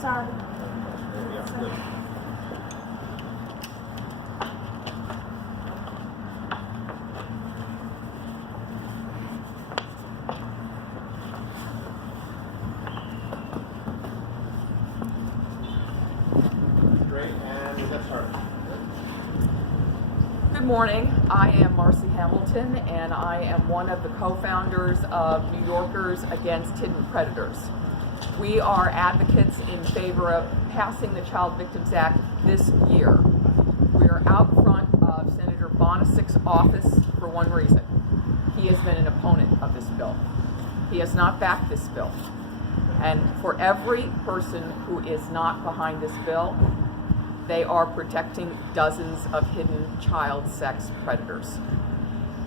Sorry. Great, and we get started. Good morning. I am Marcy Hamilton, and I am one of the co-founders of New Yorkers Against Hidden Predators. We are advocates in favor of passing the Child Victims Act this year. We are out front of Senator Bonasic's office for one reason. He has been an opponent of this bill. He has not backed this bill. And for every person who is not behind this bill, they are protecting dozens of hidden child sex predators.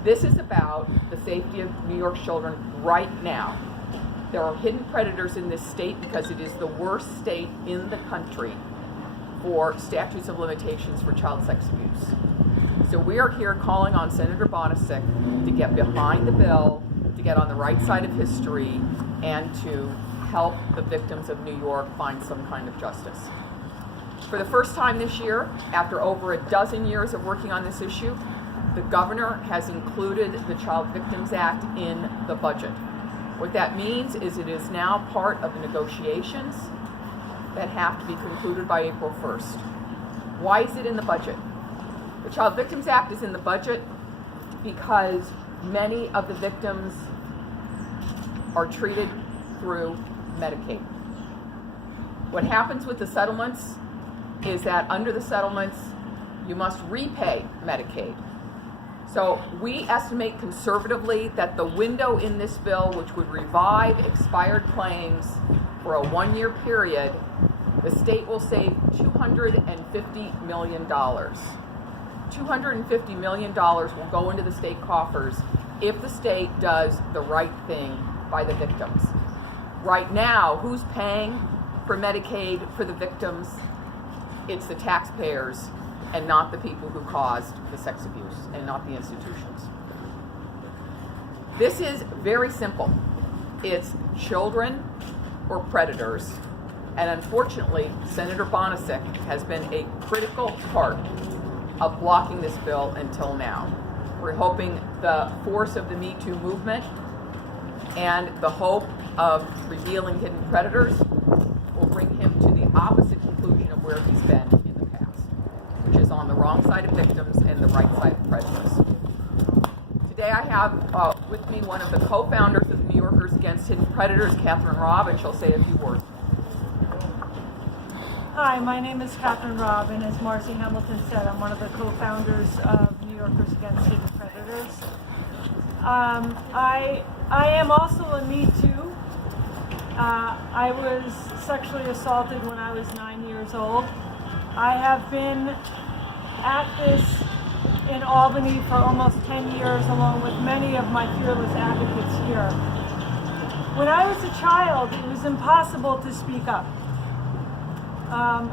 This is about the safety of New York children right now. There are hidden predators in this state because it is the worst state in the country for statutes of limitations for child sex abuse. So we are here calling on Senator Bonasic to get behind the bill, to get on the right side of history, and to help the victims of New York find some kind of justice. For the first time this year, after over a dozen years of working on this issue, the governor has included the Child Victims Act in the budget. What that means is it is now part of the negotiations that have to be concluded by April 1st. Why is it in the budget? The Child Victims Act is in the budget because many of the victims are treated through Medicaid. What happens with the settlements is that under the settlements, you must repay Medicaid. So we estimate conservatively that the window in this bill, which would revive expired claims for a one-year period, the state will save $250 million. $250 million will go into the state coffers if the state does the right thing by the victims. Right now, who's paying for Medicaid for the victims? It's the taxpayers and not the people who caused the sex abuse and not the institutions. This is very simple. It's children or predators, and unfortunately, Senator Bonasic has been a critical part of blocking this bill until now. We're hoping the force of the Me Too movement and the hope of revealing hidden predators will bring him to the opposite conclusion of where he's been in the past, which is on the wrong side of victims and the right side of prejudice. Today I have with me one of the co-founders of the New Yorkers Against Hidden Predators, Catherine Robb, and she'll say a few words. Hi, my name is Catherine Robb, and as Marcy Hamilton said, I'm one of the co-founders of New Yorkers Against Hidden Predators. I am also a Me Too. I was sexually assaulted when I was 9 years old. I have been at this in Albany for almost 10 years, along with many of my fearless advocates here. When I was a child, it was impossible to speak up.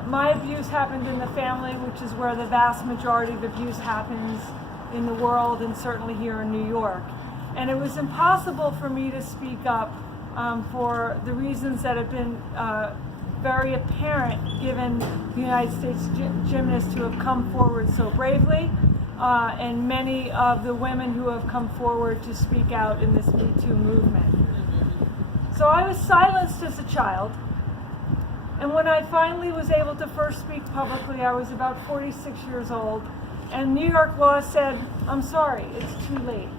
My abuse happened in the family, which is where the vast majority of abuse happens in the world, and certainly here in New York. And it was impossible for me to speak up for the reasons that have been very apparent given the United States gymnasts who have come forward so bravely, and many of the women who have come forward to speak out in this Me Too movement. So I was silenced as a child, and when I finally was able to first speak publicly, I was about 46 years old, and New York law said, "I'm sorry, it's too late."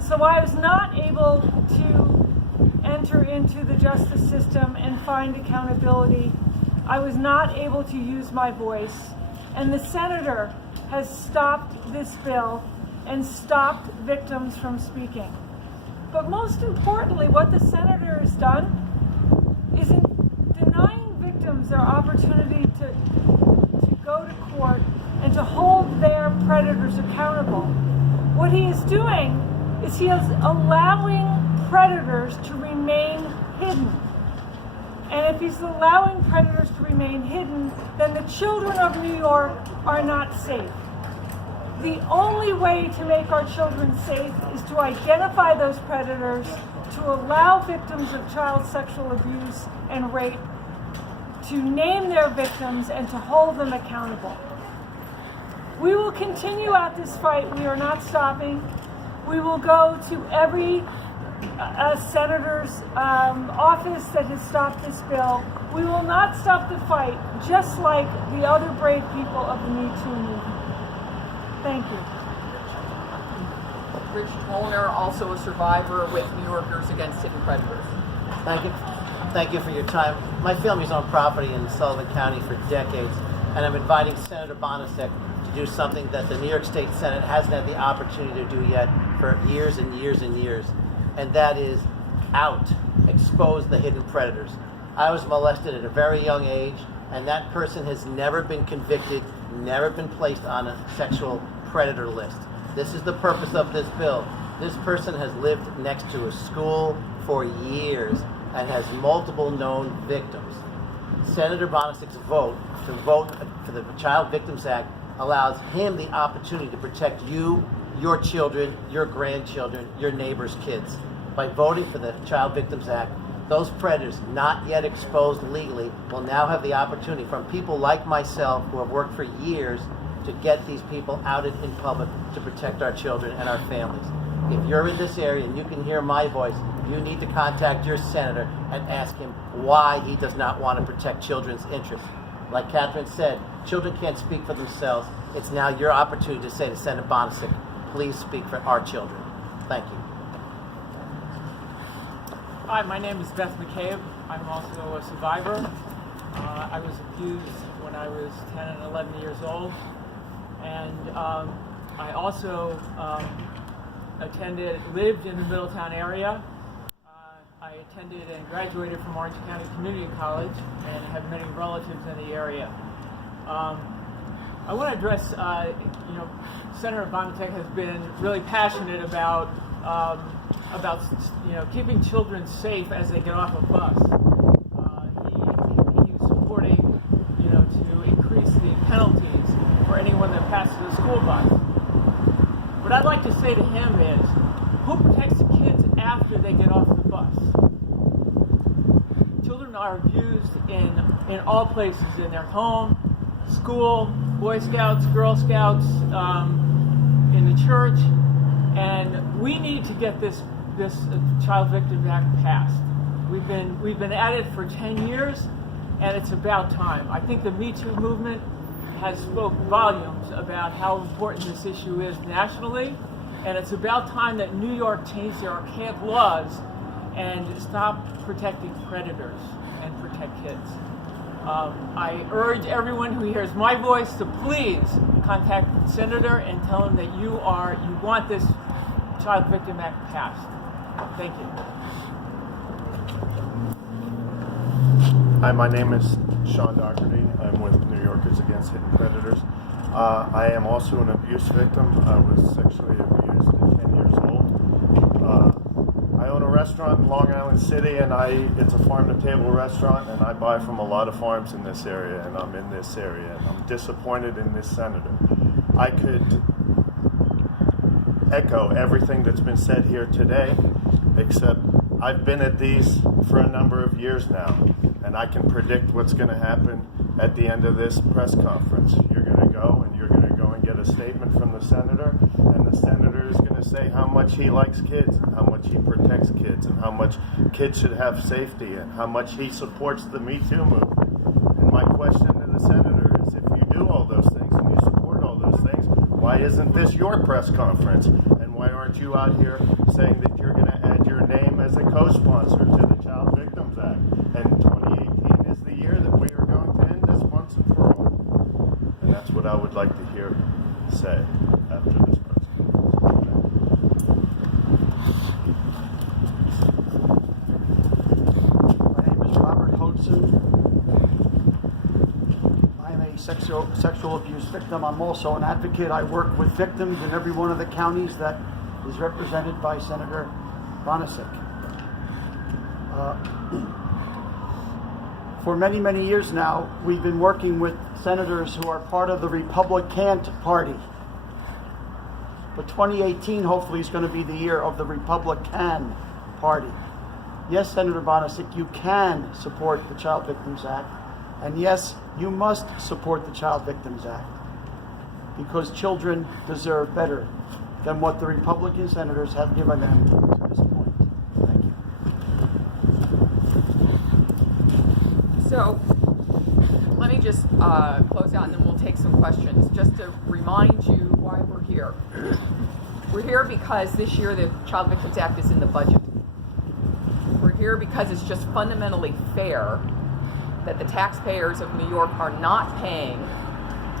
So I was not able to enter into the justice system and find accountability. I was not able to use my voice. And the senator has stopped this bill and stopped victims from speaking. But most importantly, what the senator has done is in denying victims their opportunity to go to court and to hold their predators accountable. What he is doing is he is allowing predators to remain hidden. And if he's allowing predators to remain hidden, then the children of New York are not safe. The only way to make our children safe is to identify those predators, to allow victims of child sexual abuse and rape to name their victims and to hold them accountable. We will continue out this fight. We are not stopping. We will go to every senator's office that has stopped this bill. We will not stop the fight, just like the other brave people of the Me Too movement. Thank you. Rich Molnar, also a survivor with New Yorkers Against Hidden Predators. Thank you. Thank you for your time. My family's owned property in Sullivan County for decades, and I'm inviting Senator Bonasek to do something that the New York State Senate hasn't had the opportunity to do yet for years and years and years, and that is expose the hidden predators. I was molested at a very young age, and that person has never been convicted, never been placed on a sexual predator list. This is the purpose of this bill. This person has lived next to a school for years and has multiple known victims. Senator Bonasek's vote for the Child Victims Act allows him the opportunity to protect you, your children, your grandchildren, your neighbors' kids. By voting for the Child Victims Act, those predators not yet exposed legally will now have the opportunity from people like myself who have worked for years to get these people outed in public to protect our children and our families. If you're in this area and you can hear my voice, you need to contact your senator and ask him why he does not want to protect children's interests. Like Catherine said, children can't speak for themselves. It's now your opportunity to say to Senator Bonasek, please speak for our children. Thank you. Hi, my name is Beth McCabe. I'm also a survivor. I was abused when I was 10 and 11 years old. And I also lived in the Middletown area. I attended and graduated from Orange County Community College and have many relatives in the area. I want to address, Senator Bonasek has been really passionate about keeping children safe as they get off a bus. He's supporting, to increase the penalties for anyone that passes a school bus. What I'd like to say to him is, who protects the kids after they get off the bus? Children are abused in all places, in their home, school, Boy Scouts, Girl Scouts, in the church, and we need to get this Child Victims Act passed. We've been at it for 10 years, and it's about time. I think the Me Too movement has spoke volumes about how important this issue is nationally, and it's about time that New York changed their archaic laws and stop protecting predators and protect kids. I urge everyone who hears my voice to please contact the senator and tell him that you want this Child Victim Act passed. Thank you. Hi, my name is Sean Doherty. I'm with New Yorkers Against Hidden Predators. I am also an abuse victim. I was sexually abused at 10 years old. I own a restaurant in Long Island City, and it's a farm-to-table restaurant, and I buy from a lot of farms in this area, and I'm in this area, and I'm disappointed in this senator. I could echo everything that's been said here today, except I've been at these for a number of years now, and I can predict what's going to happen at the end of this press conference. You're going to go and get a statement from the senator, and the senator is going to say how much he likes kids, and how much he protects kids, and how much kids should have safety, and how much he supports the Me Too movement. And my question to the senator is, if you do all those things and you support all those things, why isn't this your press conference? And why aren't you out here saying that you're going to add your name as a co-sponsor to the Child Victims Act? And 2018 is the year that we are going to end this once and for all. And that's what I would like to hear say after this press conference. My name is Robert Hodson. I'm a sexual abuse victim. I'm also an advocate. I work with victims in every one of the counties that is represented by Senator Bonasek. For many, many years now, we've been working with senators who are part of the Republican Party. But 2018 hopefully is going to be the year of the Republican Party. Yes, Senator Bonasek, you can support the Child Victims Act. And yes, you must support the Child Victims Act because children deserve better than what the Republican senators have given them to this point. Thank you. So let me just close out and then we'll take some questions. Just to remind you why we're here. We're here because this year the Child Victims Act is in the budget. We're here because it's just fundamentally fair that the taxpayers of New York are not paying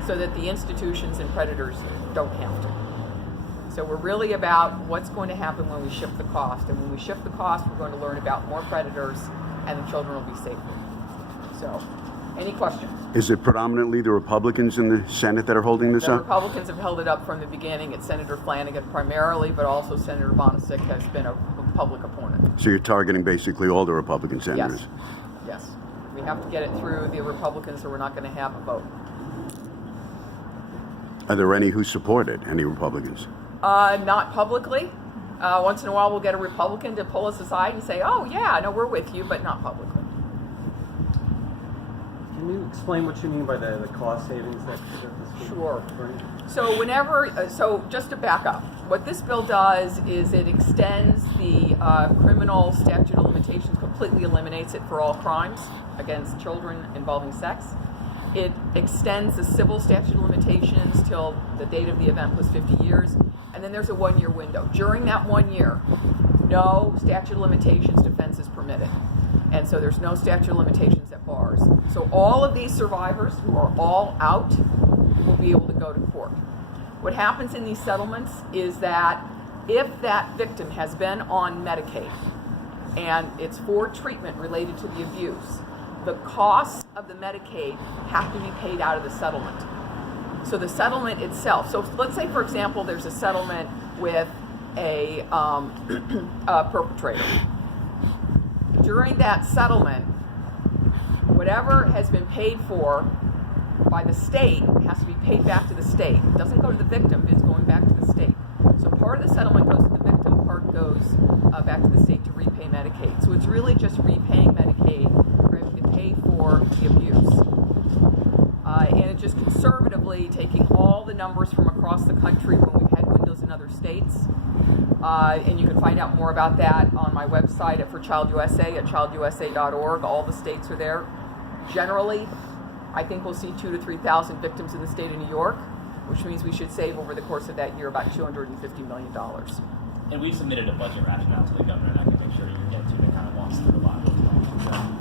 so that the institutions and predators don't have to. So we're really about what's going to happen when we shift the cost. And when we shift the cost, we're going to learn about more predators and the children will be safer. So, any questions? Is it predominantly the Republicans in the Senate that are holding this The up? Republicans have held it up from the beginning. It's Senator Flanagan primarily, but also Senator Bonasic has been a public opponent. So you're targeting basically all the Republican senators? Yes. Yes. We have to get it through the Republicans or we're not going to have a vote. Are there any who support it? Any Republicans? Not publicly. Once in a while we'll get a Republican to pull us aside and say, oh yeah, no, we're with you, but not publicly. Can you explain what you mean by the cost savings that this Sure. will bring? So so just to back up, what this bill does is it extends the criminal statute of limitations, completely eliminates it for all crimes against children involving sex. It extends the civil statute of limitations till the date of the event plus 50 years, and then there's a 1-year window. During that 1 year, no statute of limitations defense is permitted. And so there's no statute of limitations at bars. So all of these survivors who are all out will be able to go to court. What happens in these settlements is that if that victim has been on Medicaid and it's for treatment related to the abuse, the costs of the Medicaid have to be paid out of the settlement. So the settlement itself, so let's say for example there's a settlement with a perpetrator. During that settlement, whatever has been paid for by the state has to be paid back to the state. It doesn't go to the victim, it's going back to the state. So part of the settlement goes to the victim, part goes back to the state to repay Medicaid. So it's really just repaying Medicaid to pay for the abuse. And it's just conservatively taking all the numbers from across the country when we've had windows in other states. And you can find out more about that on my website for Child USA at childusa.org. All the states are there. Generally, I think we'll see 2,000 to 3,000 victims in the state of New York, which means we should save over the course of that year about $250 million. And we've submitted a budget rationale to the governor, and I can make sure you get to that kind of walks through a lot of those.